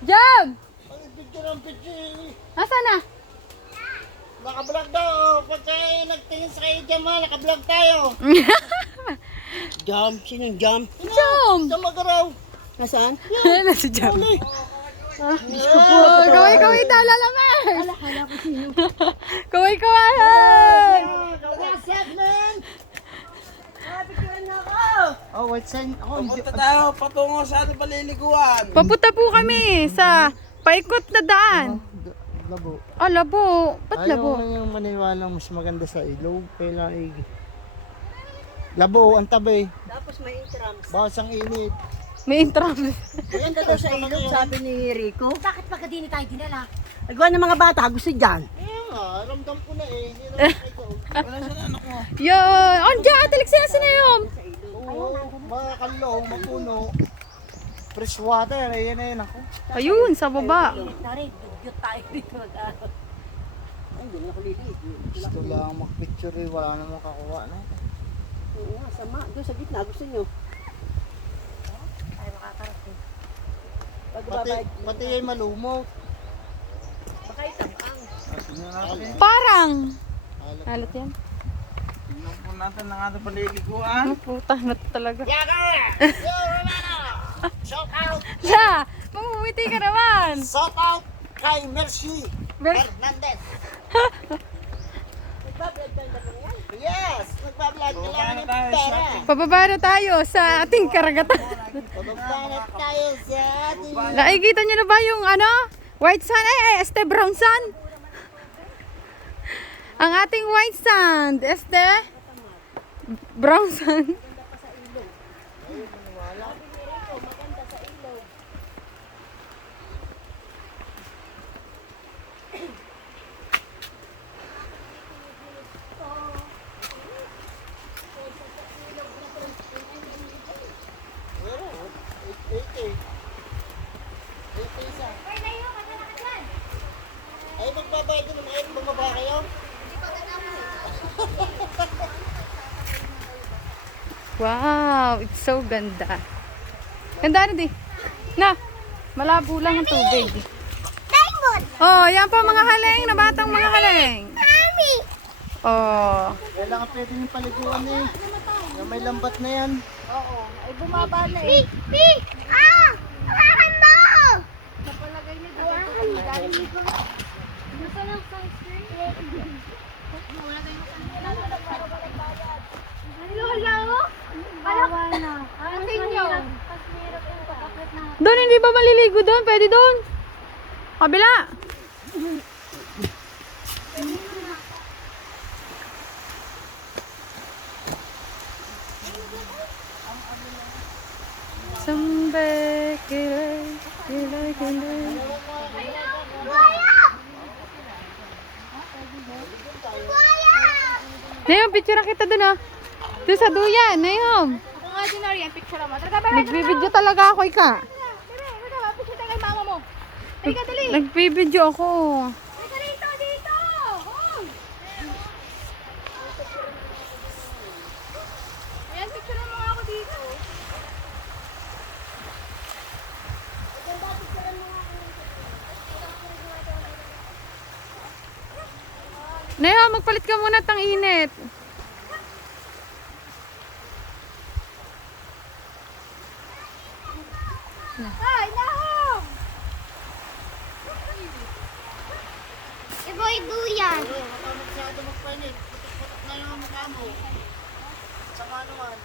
Jam! Picture ang picture. Nasaan na? Nakablog daw. Pag kayo nagtingin sa kayo dyan, nakablog tayo. Jam? Sinong Jam? Jam! Jam Magaraw. Nasaan? Ano si Jam? Uli. Oh, kaway-kaway daw lalaman! Kaway-kawayan! What's up, man? Picturean na ako! Oh, what's sign? Ako, Pupunta tayo patungo sa ating paliliguan. Papunta po kami sa paikot na daan. Labo. Ah, labo. Ba't labo? Ayaw yung maniwala mas maganda sa ilog. Kailangan labo, ang tabi. Tapos may intrams. Bawas ang init. May intrams. Maganda daw sa ilog, sabi ni Rico. Bakit pagkadini tayo dinala? Nagawa ng mga bata, gusto dyan. Nga, ramdam ko na eh. Hindi naman ikaw. Wala siya na anak mo. Yun! Andiyan! Atelexia na yun! Oo, mga kanlaw, mapuno. Fresh water, ayan na yun ako. Ayun, sa baba. Tari, dugyot tayo dito mag-araw. Ay, hindi na kulilit. Gusto lang mag-picture eh, wala namang kakuha na. Oo nga, sama. Doon sa gitna, gusto nyo. Ay, makakarating. Pati ay malumot. Baka itabang. Parang. Halat yan. Tingnan po natin ang ating paliliguan. Ano puta na talaga. Yaga! Yo, Romano! Shout out! Siya! Mamumiti ka naman! Shout out kay Mercy Mer- Hernandez. Nagbablog tayo na yan. Yes! Nagbablog Baba kailangan na ng tayo pera. sa Pababa na tayo sa ating karagatan. Pabagbanat tayo sa ating... Nakikita niyo na ba yung ano? White sand? Este brown sand? Ang ating white sand. Este? Brown sand. Ay, magbabayad din naman. Ay, bumaba kayo? Wow, it's so ganda. Ganda na di. Na, malabo lang ang tubig. Oh, yan po mga haleng, na batang mga haleng. Oh, Kailangan pwede yung paliguan eh. Yung may lambat na yan. Ay, bumaba na eh. doon hindi ba maliligo doon? Pwede doon. Kabila. Someday, kilay, kilay, kilay. Nayom, picture kita doon ah. Doon sa duyan, Nayom. Ako nga din Orion, picture mo. Talaga ba? Nagbibideo talaga ako, ika. Picture tayo kay mama mo. Halika, dali. Nagbibideo ako. Halika dito, dito. Oh. Ayan, picture mo nga ako dito. Nayom, magpalit ka muna tang init. Ay, nahom! Iboy duyan. Baka masyado magpainit. Putok-putok na yung mukha mo. Sama naman.